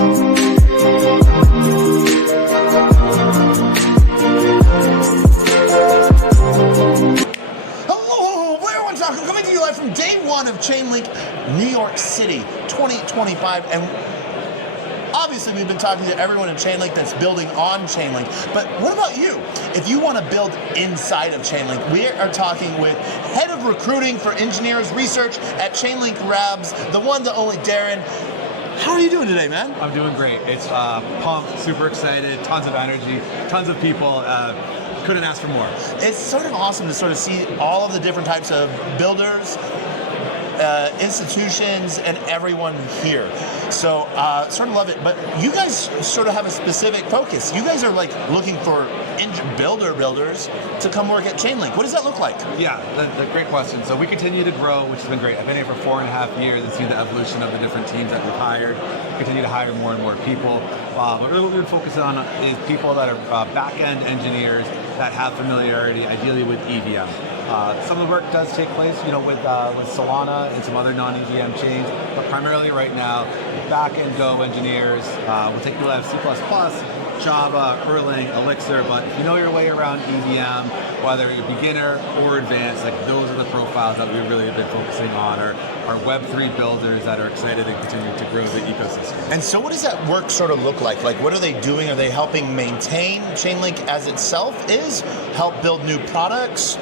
Coming to you live from day one of Chainlink, New York City, 2025. And obviously we've been talking to everyone in Chainlink that's building on Chainlink. But what about you? If you want to build inside of Chainlink, we are talking with Head of Recruiting for Engineers Research at Chainlink Labs, the one, the only Darren. How are you doing today, man? I'm doing great. It's pumped, super excited, tons of energy, tons of people. Couldn't ask for more. It's sort of awesome to sort of see all of the different types of builders, institutions, and everyone here. So sort of love it. But you guys sort of have a specific focus. You guys are like looking for builders to come work at Chainlink. What does that look like? Yeah, the great question. So we continue to grow, which has been great. I've been here for 4.5 years and seen the evolution of the different teams that we've hired. Continue to hire more and more people. But really what we've been focusing on is people that are back-end engineers that have familiarity, ideally with EVM. Some of the work does take place, with Solana and some other non-EVM chains, but primarily right now, back-end Go engineers will take people out of C++, Java, Erlang, Elixir, but if you know your way around EVM, whether you're beginner or advanced, like those are the profiles that we really have been focusing on, are Web3 builders that are excited and continue to grow the ecosystem. And so what does that work sort of look like? Like what are they doing? Are they helping maintain Chainlink as itself is? Help build new products?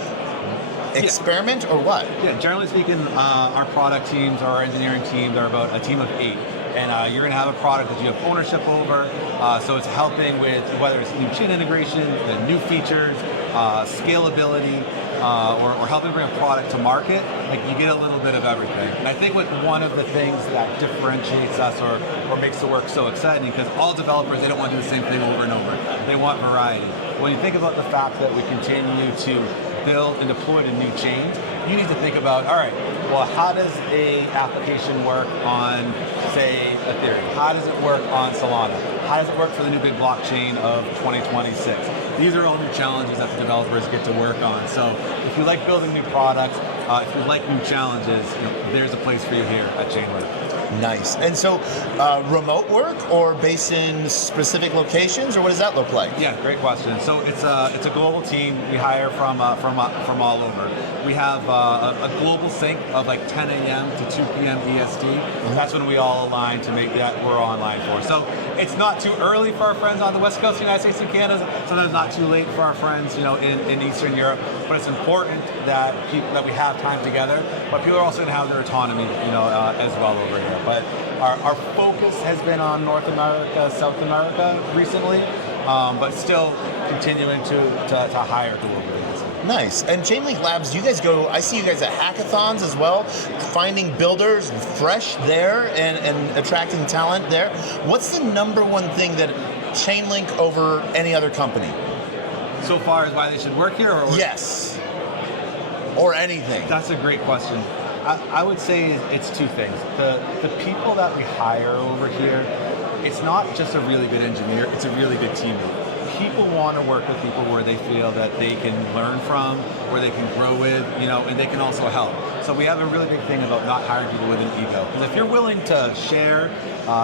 Experiment or what? Yeah, generally speaking, our product teams, our engineering teams are about a team of 8. And you're going to have a product that you have ownership over, so it's helping with whether it's new chain integration, the new features, scalability, or helping bring a product to market. Like you get a little bit of everything. And I think one of the things that differentiates us or makes the work so exciting, because all developers, they don't want to do the same thing over and over. They want variety. When you think about the fact that we continue to build and deploy to new chains, you need to think about, all right, well, how does a application work on, say, Ethereum? How does it work on Solana? How does it work for the new big blockchain of 2026? These are all new challenges that the developers get to work on. So if you like building new products, if you like new challenges, there's a place for you here at Chainlink. Nice. And so remote work or based in specific locations, or what does that look like? Yeah, great question. So it's a global team. We hire from all over. We have a global sync of like 10 a.m. to 2 p.m. EST. That's when we all align to make that we're online for. So it's not too early for our friends on the West Coast of the United States and Canada. Sometimes not too late for our friends, in Eastern Europe. But it's important that we have time together. But people are also going to have their autonomy, as well over here. But our focus has been on North America, South America recently, but still continuing to hire globally. Nice. And Chainlink Labs, you guys I see you guys at hackathons as well, finding builders fresh there and attracting talent there. What's the number one thing that Chainlink over any other company? So far as why they should work here? Or yes. Or anything. That's a great question. I would say it's two things. The people that we hire over here, it's not just a really good engineer, it's a really good teammate. People want to work with people where they feel that they can learn from, where they can grow with, and they can also help. So we have a really big thing about not hiring people with an ego. Because if you're willing to share,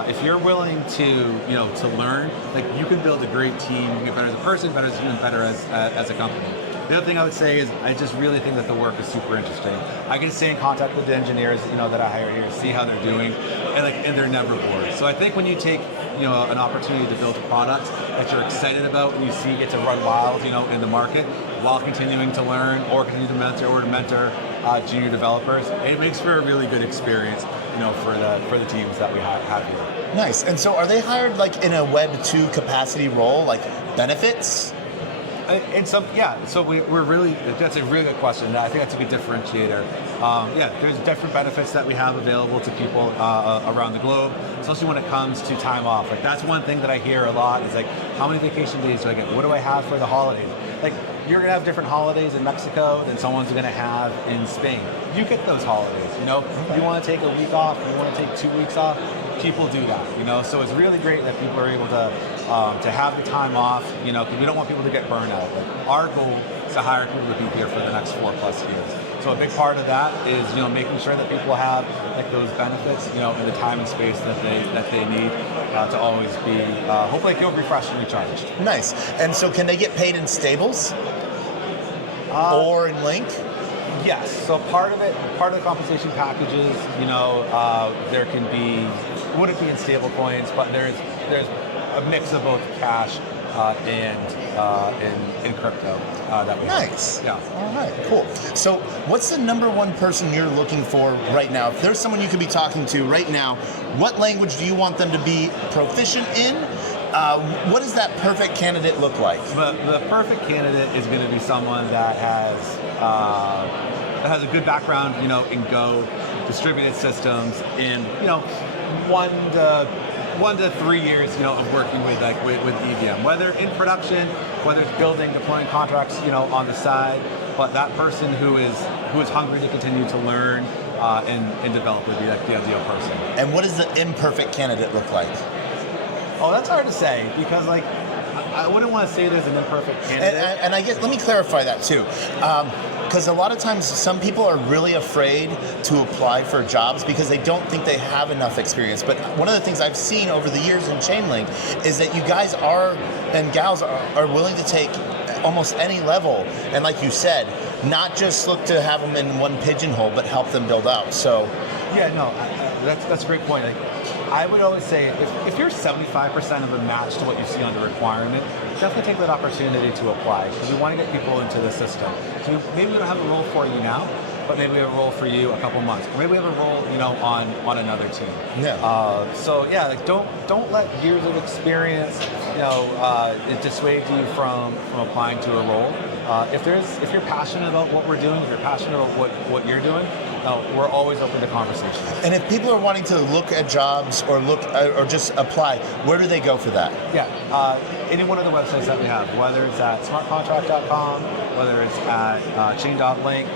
if you're willing to learn, like you can build a great team, you get better as a person, better as a human, better as a company. The other thing I would say is I just really think that the work is super interesting. I can stay in contact with the engineers, that I hire here, see how they're doing, and they're never bored. So I think when you take, an opportunity to build a product that you're excited about and you see get to run wild, in the market while continuing to learn or continue to mentor junior developers, it makes for a really good experience, for the teams that we have here. Nice. And so are they hired like in a Web 2 capacity role, like benefits? So we're really, that's a really good question. I think that's a good differentiator. There's different benefits that we have available to people around the globe, especially when it comes to time off. Like that's one thing that I hear a lot is like, how many vacation days do I get? What do I have for the holidays? Like you're gonna have different holidays in Mexico than someone's gonna have in Spain. You get those holidays, You wanna take a week off, you wanna take 2 weeks off, people do that, So it's really great that people are able to have the time off, because we don't want people to get burned out. Like our goal is to hire people to be here for the next 4+ years. So a big part of that is making sure that people have like those benefits, in the time and space that they need to always be hopefully feel refreshed and recharged. Nice. And so can they get paid in stables or in Link? Yes. So part of the compensation packages, there can be, wouldn't be in stable coins, but there's a mix of both cash and in crypto that we Nice. have. Yeah. All right, cool. So what's the number one person you're looking for right now? If there's someone you could be talking to right now, what language do you want them to be proficient in? What does that perfect candidate look like? The perfect candidate is going to be someone that has a good background, in Go, distributed systems, in 1 to 3 years, of working with EVM, whether in production, whether it's building, deploying contracts, on the side. But that person who is hungry to continue to learn and develop would be like the ideal person. And what does the imperfect candidate look like? Oh, that's hard to say because I wouldn't want to say there's an imperfect candidate. And I guess let me clarify that too. Because a lot of times some people are really afraid to apply for jobs because they don't think they have enough experience. But one of the things I've seen over the years in Chainlink is that you guys and gals are willing to take almost any level. And like you said, not just look to have them in one pigeonhole, but help them build out. So yeah, no, that's a great point. I would always say if you're 75% of a match to what you see on the requirement, definitely take that opportunity to apply because we want to get people into the system. So maybe we don't have a role for you now, but maybe we have a role for you a couple months. Or maybe we have a role, on another team. Yeah. So yeah, don't let years of experience, it dissuade you from applying to a role. If you're passionate about what we're doing, if you're passionate about what you're doing, we're always open to conversations. And if people are wanting to look at jobs or just apply, where do they go for that? Yeah, any one of the websites that we have, whether it's at smartcontract.com, whether it's at chain.link,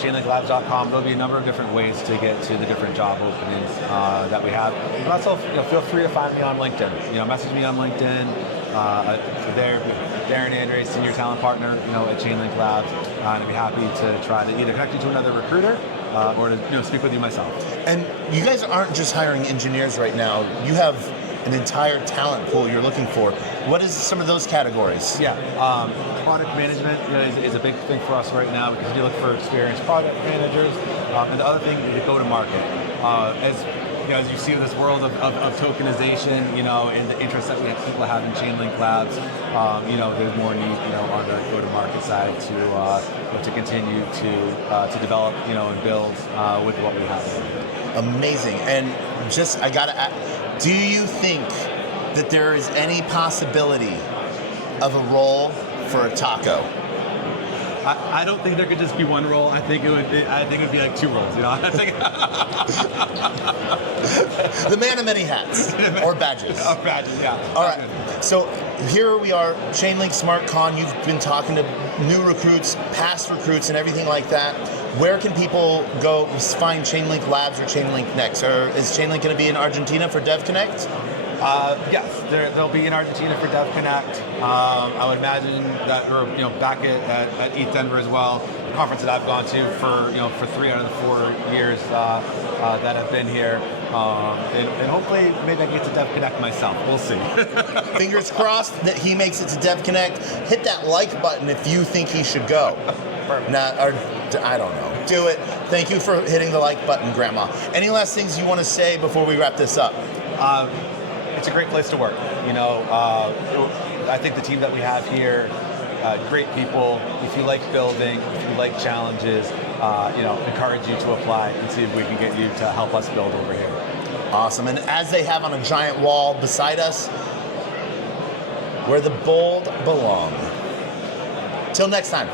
chainlinklabs.com, there'll be a number of different ways to get to the different job openings that we have. And also, feel free to find me on LinkedIn. Message me on LinkedIn. Darren Andres, Senior Talent Partner, at Chainlink Labs, and I'd be happy to try to either connect you to another recruiter or to speak with you myself. And you guys aren't just hiring engineers right now. You have an entire talent pool you're looking for. What is some of those categories? Yeah, product management is a big thing for us right now because we look for experienced product managers. And the other thing is go to market. As you see in this world of tokenization, and the interest that people have in Chainlink Labs, there's more need, on the go-to-market side to continue to develop, and build with what we have. Amazing. And I gotta ask, do you think that there is any possibility of a role for a taco? I don't think there could just be one role. I think it would be like two roles. I think the man of many hats or badges. Or badges, yeah. All right. So here we are, Chainlink SmartCon. You've been talking to new recruits, past recruits, and everything like that. Where can people go find Chainlink Labs or Chainlink Next? Or is Chainlink going to be in Argentina for DevConnect? Yes, they'll be in Argentina for DevConnect. I would imagine that, or back at ETH Denver as well, a conference that I've gone to for 3 out of the 4 years that I've been here, and hopefully maybe I can get to DevConnect myself. We'll see. Fingers crossed that he makes it to DevConnect. Hit that like button if you think he should go. Perfect. I don't know. Do it. Thank you for hitting the like button, Grandma. Any last things you want to say before we wrap this up? It's a great place to work. I think the team that we have here, great people. If you like building, if you like challenges, encourage you to apply and see if we can get you to help us build over here. Awesome. And as they have on a giant wall beside us, where the bold belong. Till next time.